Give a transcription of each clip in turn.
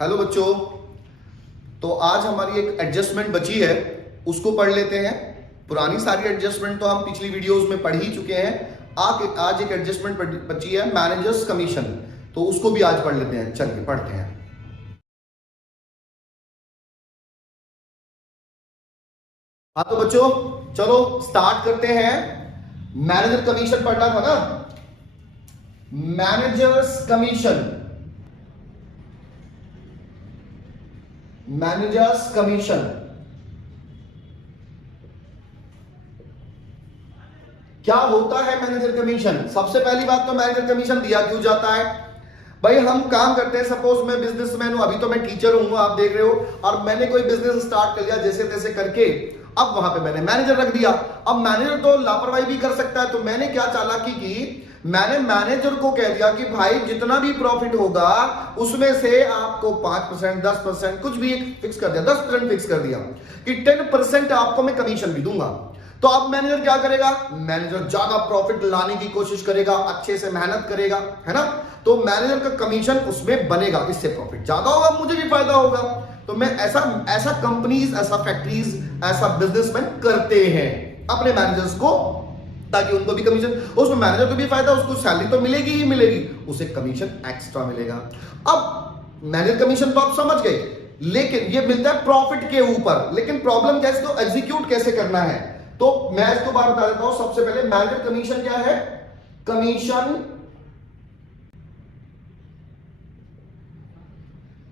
Hello बच्चों। तो आज हमारी एक एडजस्टमेंट बची है, उसको पढ़ लेते हैं। पुरानी सारी एडजस्टमेंट तो हम पिछली वीडियोस में पढ़ ही चुके हैं। आज एक एडजस्टमेंट बची है, मैनेजर्स कमीशन, तो उसको भी आज पढ़ लेते हैं। चलिए पढ़ते हैं। हाँ तो बच्चों चलो स्टार्ट करते हैं। मैनेजर कमीशन पढ़ना था ना, मैनेजर्स कमीशन। मैनेजर्स कमीशन क्या होता है? मैनेजर कमीशन, सबसे पहली बात तो मैनेजर कमीशन दिया क्यों जाता है? भाई हम काम करते हैं, सपोज मैं बिजनेसमैन हूं, अभी तो मैं टीचर हूं, आप देख रहे हो, और मैंने कोई बिजनेस स्टार्ट कर लिया जैसे तैसे करके, अब वहां पे मैंने मैनेजर रख दिया। अब मैनेजर तो लापरवाही भी कर सकता है, तो मैंने क्या चालाकी की, मैंने मैनेजर को कह दिया कि भाई जितना भी प्रॉफिट होगा उसमें से आपको 5%, 10%, कुछ भी फिक्स कर दिया, 10% फिक्स कर दिया कि 10% आपको मैं कमीशन भी दूंगा। तो अब मैनेजर क्या करेगा? मैनेजर ज्यादा प्रॉफिट लाने की कोशिश करेगा, अच्छे से मेहनत करेगा, है ना? तो मैनेजर का कमीशन उसमें बनेगा, इससे प्रॉफिट ज्यादा होगा, मुझे भी फायदा होगा। तो मैं ऐसा कंपनीज, ऐसा फैक्ट्रीज, ऐसा बिजनेसमैन करते हैं अपने मैनेजर्स को, ताकि उनको भी कमीशन, उसमें मैनेजर को भी फायदा, उसको सैलरी तो मिलेगी ही मिलेगी, उसे कमीशन एक्स्ट्रा मिलेगा। अब मैनेजर कमीशन तो आप समझ गए, लेकिन ये मिलता है प्रॉफिट के ऊपर। लेकिन प्रॉब्लम कैसे, तो एग्जीक्यूट कैसे करना है, तो मैं इसको बात बता देता हूं। सबसे पहले मैनेजर कमीशन क्या है? Commission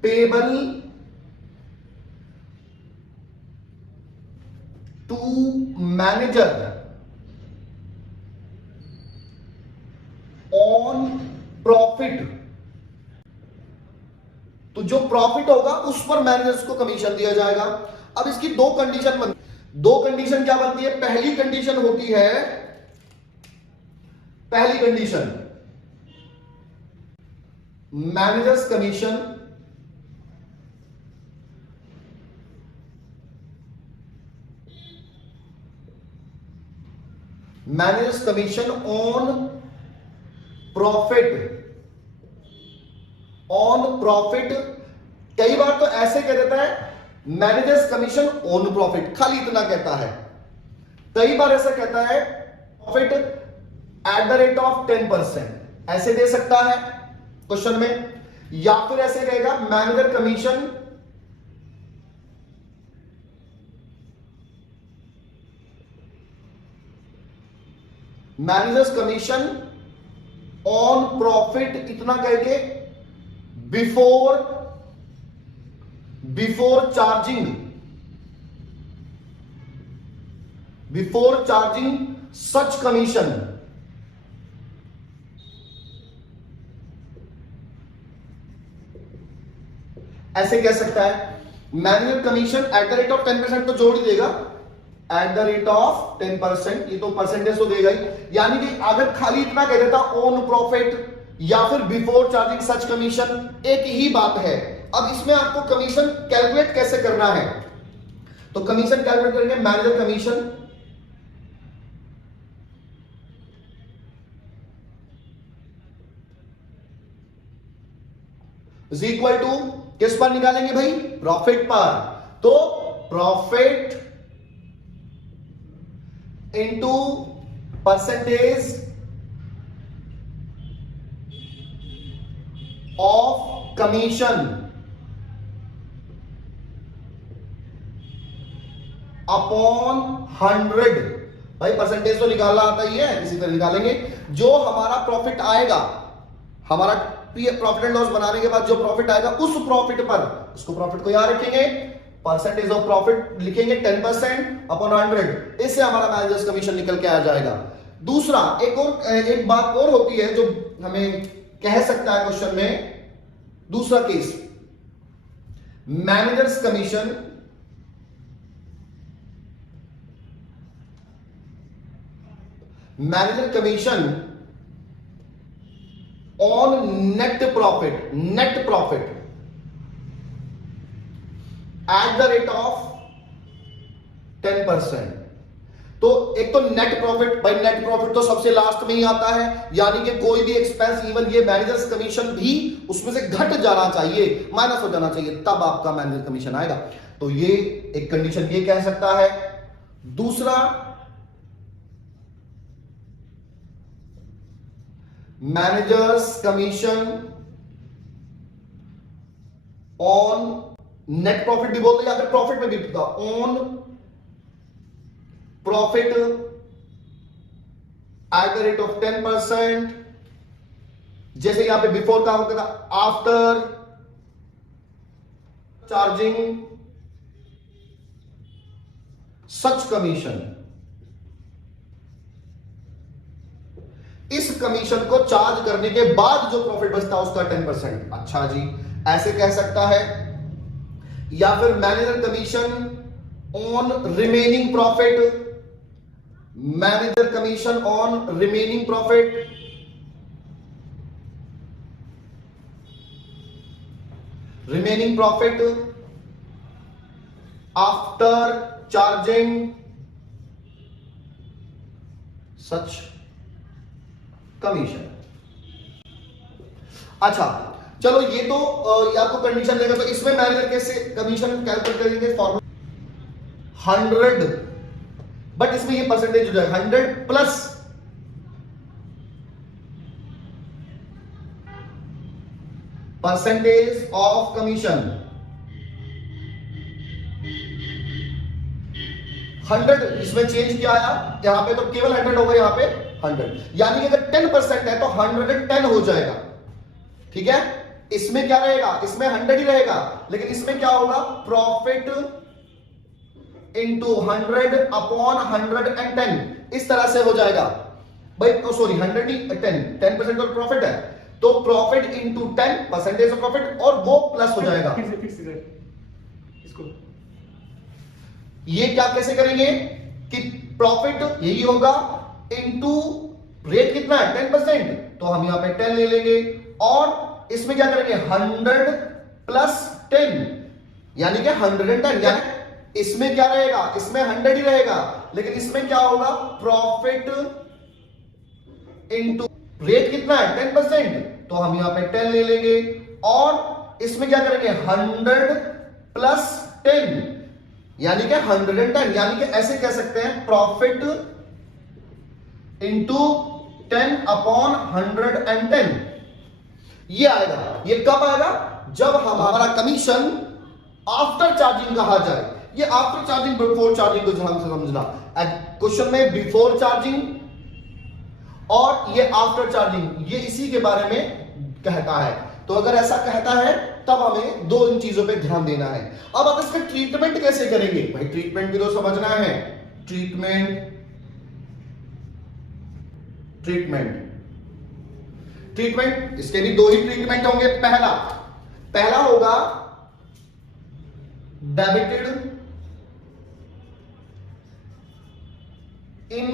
payable to manager on profit. तो जो प्रॉफिट होगा उस पर मैनेजर्स को कमीशन दिया जाएगा। अब इसकी दो कंडीशन क्या बनती है? पहली कंडीशन होती है, पहली condition managers commission on profit. कई बार तो ऐसे कह देता है मैनेजर्स कमीशन ऑन प्रॉफिट, खाली इतना कहता है। कई बार ऐसा कहता है profit at the rate of 10%, ऐसे दे सकता है क्वेश्चन में। या फिर ऐसे कहेगा मैनेजर्स कमीशन ऑन प्रॉफिट, इतना करके बिफोर चार्जिंग सच कमीशन। ऐसे कह सकता है manager commission at the rate of 10%, तो जोड़ ही देगा एट द रेट ऑफ 10%, ये तो परसेंटेज तो देगा ही। यानी कि अगर खाली इतना कह देता ऑन प्रॉफिट या फिर बिफोर चार्जिंग सच कमीशन, एक ही बात है। अब इसमें आपको कमीशन कैलकुलेट कैसे करना है, तो कमीशन कैलकुलेट करेंगे manager commission is equal to, किस पर निकालेंगे भाई? प्रॉफिट पर। तो profit into percentage of commission upon 100। भाई परसेंटेज तो निकालना आता ही है, इसी तरह निकालेंगे। जो हमारा प्रॉफिट आएगा, हमारा प्रॉफिट एंड लॉस बनाने के बाद जो प्रॉफिट आएगा, उस प्रॉफिट पर, उसको प्रॉफिट को यहां रखेंगे, परसेंटेज ऑफ प्रॉफिट लिखेंगे 10% अपॉन 100, इससे हमारा मैनेजर्स कमीशन निकल के आ जाएगा। दूसरा एक बात और होती है जो हमें कह सकता है क्वेश्चन में, दूसरा case, managers commission on net profit at the rate of 10%। तो एक तो नेट प्रॉफिट, भाई नेट प्रॉफिट तो सबसे लास्ट में ही आता है, यानी कि कोई भी एक्सपेंस, इवन ये मैनेजर्स कमीशन भी उसमें से घट जाना चाहिए, माइनस हो जाना चाहिए, तब आपका मैनेजर कमीशन आएगा। तो ये एक कंडीशन ये कह सकता है। दूसरा, managers commission on net profit भी बोलते हैं, या फिर प्रॉफिट में भी on profit at the rate of 10%, जैसे यहां पे बिफोर का होता था, आफ्टर चार्जिंग सच कमीशन, इस कमीशन को चार्ज करने के बाद जो प्रॉफिट बचता है उसका 10%। अच्छा जी, ऐसे कह सकता है। या फिर manager commission on remaining profit, manager commission on remaining profit, remaining profit after charging such commission. अच्छा चलो, ये तो आपको कंडीशन देगा, तो इसमें मैनेजर कैसे कमीशन कैलकुलेट करेंगे? फॉर्मूला 100, बट इसमें ये परसेंटेज हो जाएगा 100 प्लस परसेंटेज ऑफ कमीशन। 100 इसमें चेंज क्या आया, यहां पे तो केवल 100 होगा, यहां पे 100, यानी कि अगर 10% है तो 110 हो जाएगा। ठीक है, इसमें क्या रहेगा, इसमें 100 ही रहेगा, लेकिन इसमें क्या होगा, प्रॉफिट इंटू 100 अपॉन 110, इस तरह से हो जाएगा भाई। सॉरी 100 नहीं, 10% और प्रॉफिट है, तो profit into 10 percentage of profit, और वो प्लस हो जाएगा। इसको ये क्या कैसे करेंगे कि प्रॉफिट यही होगा इंटू रेट कितना है 10%, तो हम यहां पे 10 ले लेंगे, और इसमें क्या करेंगे 100 प्लस 10, यानी कि 110। यानी इसमें क्या रहेगा, इसमें 100 ही रहेगा, लेकिन इसमें क्या होगा, प्रॉफिट इंटू रेट कितना है 10%, तो हम यहां पे 10 ले लेंगे, और इसमें क्या करेंगे 100 प्लस 10, यानी कि 110, यानी कि ऐसे कह सकते हैं प्रॉफिट इंटू 10 अपॉन 110, ये आएगा। ये कब आएगा, जब हमारा कमीशन आफ्टर चार्जिंग कहा जाए। ये आफ्टर चार्जिंग बिफोर चार्जिंग को ध्यान से समझना, क्वेश्चन में बिफोर चार्जिंग और ये आफ्टर चार्जिंग, ये इसी के बारे में कहता है। तो अगर ऐसा कहता है तब हमें दो इन चीजों पे ध्यान देना है। अब इसका ट्रीटमेंट कैसे करेंगे, भाई ट्रीटमेंट भी तो समझना है। ट्रीटमेंट इसके भी दो ही ट्रीटमेंट होंगे। पहला होगा debited in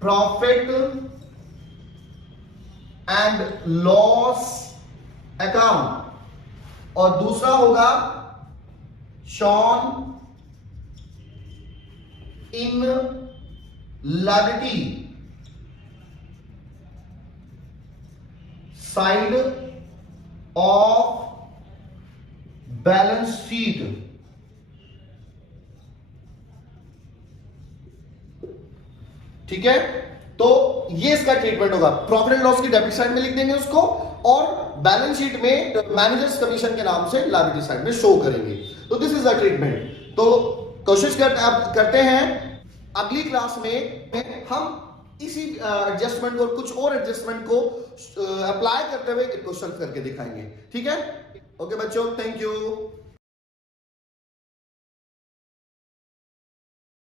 profit and loss account, और दूसरा होगा shown in liability side of balance sheet. ठीक है, तो ये इसका ट्रीटमेंट होगा। प्रॉफिट एंड लॉस की डेबिट साइड में लिख देंगे उसको, और बैलेंस शीट में मैनेजर्स कमीशन के नाम से लायबिलिटी साइड में शो करेंगे। तो दिस इज द ट्रीटमेंट। तो कोशिश करते हैं अगली क्लास में हम इसी एडजस्टमेंट और कुछ और एडजस्टमेंट को अप्लाई करते हुए क्वेश्चन करके दिखाएंगे। ठीक है, ओके बच्चों, थैंक यू।